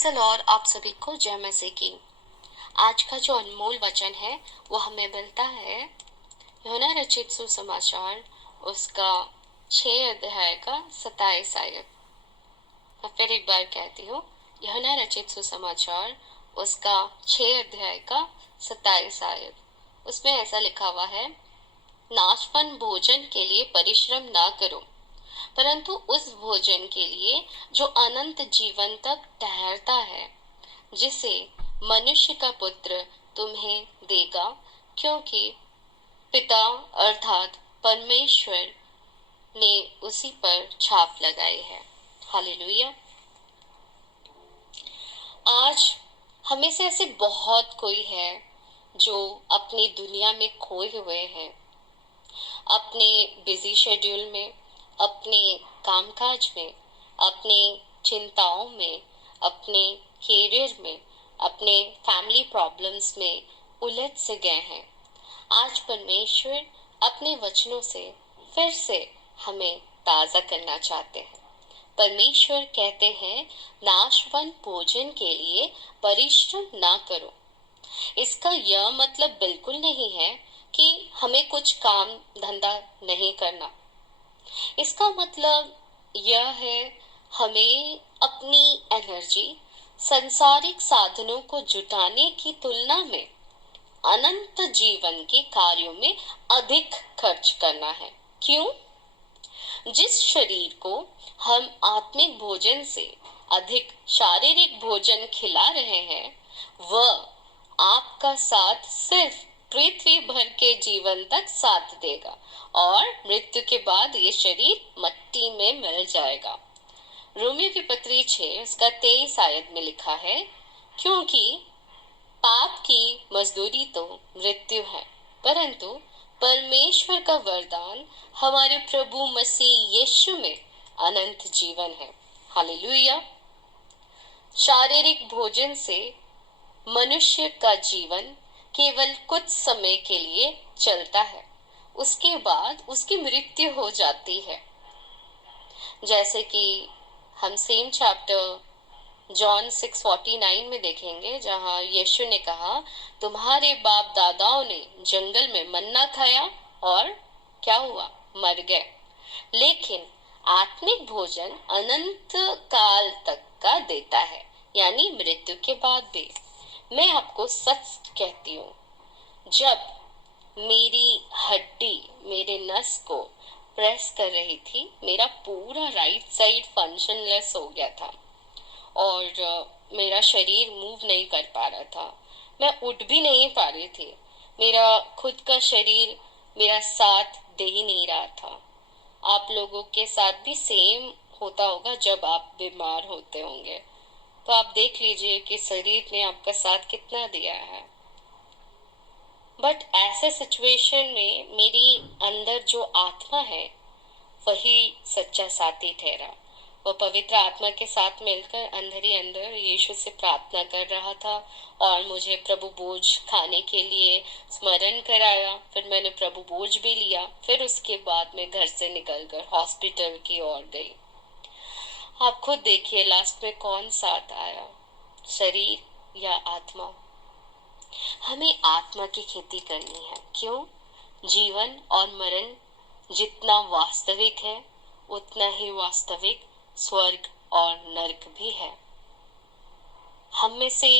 Praise the Lord. आप सभी को जय मसीह की। आज का जो अनमोल वचन है वो हमें मिलता है यूहन्ना रचित सुसमाचार उसका 6 अध्याय का 27 आयत। मैं फिर एक बार कहती हूँ, यूहन्ना रचित सुसमाचार उसका 6 अध्याय का 27 आयत। उसमें ऐसा लिखा हुआ है, नाशवान भोजन के लिए परिश्रम ना करो, परंतु उस भोजन के लिए जो अनंत जीवन तक ठहरता है, जिसे मनुष्य का पुत्र तुम्हें देगा, क्योंकि पिता अर्थात परमेश्वर ने उसी पर छाप लगाई है। हालेलुया। आज हमें से ऐसे बहुत कोई है जो अपनी दुनिया में खोए हुए हैं, अपने बिजी शेड्यूल में, अपने कामकाज में, अपने चिंताओं में, अपने कैरियर में, अपने फैमिली प्रॉब्लम्स में उलझ से गए हैं। आज परमेश्वर अपने वचनों से फिर से हमें ताज़ा करना चाहते हैं। परमेश्वर कहते हैं, नाशवान भोजन के लिए परिश्रम ना करो। इसका यह मतलब बिल्कुल नहीं है कि हमें कुछ काम धंधा नहीं करना। इसका मतलब यह है, हमें अपनी एनर्जी संसारिक साधनों को जुटाने की तुलना में अनंत जीवन के कार्यों में अधिक खर्च करना है। क्यों? जिस शरीर को हम आत्मिक भोजन से अधिक शारीरिक भोजन खिला रहे हैं, वह आपका साथ सिर्फ पृथ्वी भर के जीवन तक साथ देगा और मृत्यु के बाद ये शरीर मट्टी में मिल जाएगा। रोमियो की पत्री 6 उसका 23 आयत में लिखा है, क्योंकि पाप की मजदूरी तो मृत्यु है, परंतु परमेश्वर का वरदान हमारे प्रभु मसीह यीशु में अनंत जीवन है। हालेलुया। शारीरिक भोजन से मनुष्य का जीवन केवल कुछ समय के लिए चलता है, उसके बाद उसकी मृत्यु हो जाती है। जैसे कि हम सेम चैप्टर जॉन 6:49 में देखेंगे, जहां यीशु ने कहा, तुम्हारे बाप दादाओं ने जंगल में मन्ना खाया और क्या हुआ? मर गए। लेकिन आत्मिक भोजन अनंत काल तक का देता है, यानी मृत्यु के बाद भी। मैं आपको सच कहती हूँ, जब मेरी हड्डी मेरे नस को प्रेस कर रही थी, मेरा पूरा राइट साइड फंक्शनलेस हो गया था और मेरा शरीर मूव नहीं कर पा रहा था। मैं उठ भी नहीं पा रही थी। मेरा खुद का शरीर मेरा साथ दे ही नहीं रहा था। आप लोगों के साथ भी सेम होता होगा जब आप बीमार होते होंगे, तो आप देख लीजिए कि शरीर ने आपका साथ कितना दिया है। बट ऐसे सिचुएशन में मेरी अंदर जो आत्मा है वही सच्चा साथी ठहरा। वो पवित्र आत्मा के साथ मिलकर अंदर ही अंदर यीशु से प्रार्थना कर रहा था और मुझे प्रभु बोझ खाने के लिए स्मरण कराया। फिर मैंने प्रभु बोझ भी लिया। फिर उसके बाद मैं घर से निकलकर हॉस्पिटल की ओर गई। आप खुद देखिए, लास्ट में कौन साथ आया, शरीर या आत्मा? हमें आत्मा की खेती करनी है। क्यों? जीवन और मरण जितना वास्तविक है, उतना ही वास्तविक स्वर्ग और नरक भी है। हम में से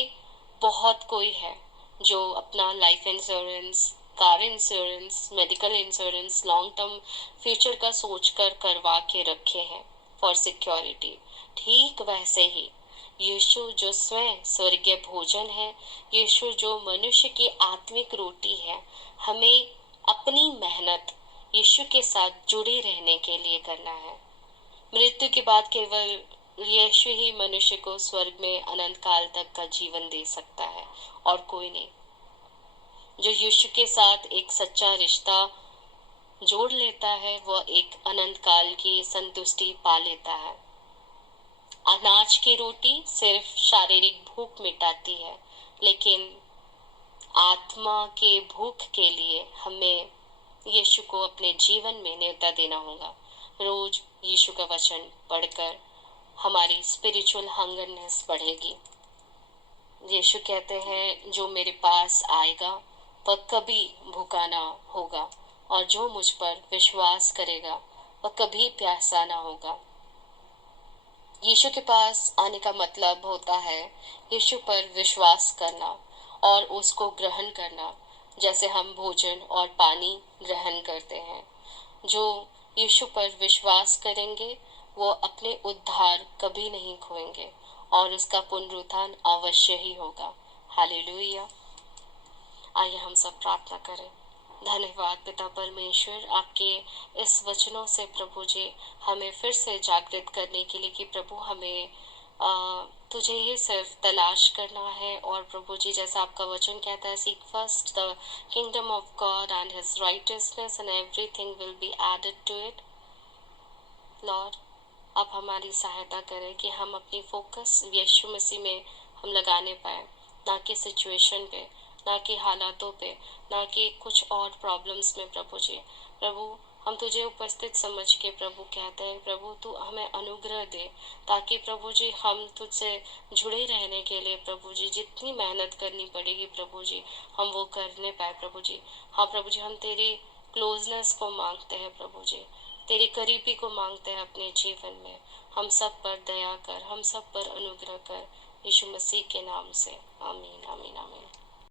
बहुत कोई है जो अपना life insurance, car insurance, medical insurance long term future का सोचकर करवा के रखे हैं फॉर सिक्योरिटी। ठीक वैसे ही यीशु जो स्वयं स्वर्गीय भोजन है, यीशु जो मनुष्य की आत्मिक रोटी है, हमें अपनी मेहनत यीशु के साथ जुड़े रहने के लिए करना है। मृत्यु के बाद केवल यीशु ही मनुष्य को स्वर्ग में अनंत काल तक का जीवन दे सकता है और कोई नहीं। जो यीशु के साथ एक सच्चा रिश्ता जोड़ लेता है, वह एक अनंत काल की संतुष्टि पा लेता है। अनाज की रोटी सिर्फ शारीरिक भूख मिटाती है, लेकिन आत्मा के भूख के लिए हमें यीशु को अपने जीवन में न्योता देना होगा। रोज यीशु का वचन पढ़कर हमारी स्पिरिचुअल हंगरनेस बढ़ेगी। यीशु कहते हैं जो मेरे पास आएगा वह कभी भूखा ना होगा, और जो मुझ पर विश्वास करेगा वह कभी प्यासा ना होगा। यीशु के पास आने का मतलब होता है यीशु पर विश्वास करना और उसको ग्रहण करना, जैसे हम भोजन और पानी ग्रहण करते हैं। जो यीशु पर विश्वास करेंगे वो अपने उद्धार कभी नहीं खोएंगे और उसका पुनरुत्थान अवश्य ही होगा। हालेलुया। आइए हम सब प्रार्थना करें। धन्यवाद पिता परमेश्वर, आपके इस वचनों से प्रभु जी हमें फिर से जागृत करने के लिए कि प्रभु हमें तुझे ही सिर्फ तलाश करना है। और प्रभु जी जैसा आपका वचन कहता है, seek first the kingdom of God and his righteousness and everything will be added to it. Lord, आप हमारी सहायता करें कि हम अपनी फोकस यीशु मसीह में हम लगाने पाए, ना कि सिचुएशन पे, ना कि हालातों पे, ना कि कुछ और प्रॉब्लम्स में। प्रभु जी, प्रभु हम तुझे उपस्थित समझ के प्रभु कहते हैं, प्रभु तू हमें अनुग्रह दे, ताकि प्रभु जी हम तुझसे जुड़े रहने के लिए प्रभु जी जितनी मेहनत करनी पड़ेगी प्रभु जी हम वो करने पाए प्रभु जी। हाँ प्रभु जी, हम तेरी क्लोजनेस को मांगते हैं प्रभु जी, तेरी करीबी को मांगते हैं अपने जीवन में। हम सब पर दया कर, हम सब पर अनुग्रह कर, यीशु मसीह के नाम से। आमीन आमीन आमीन।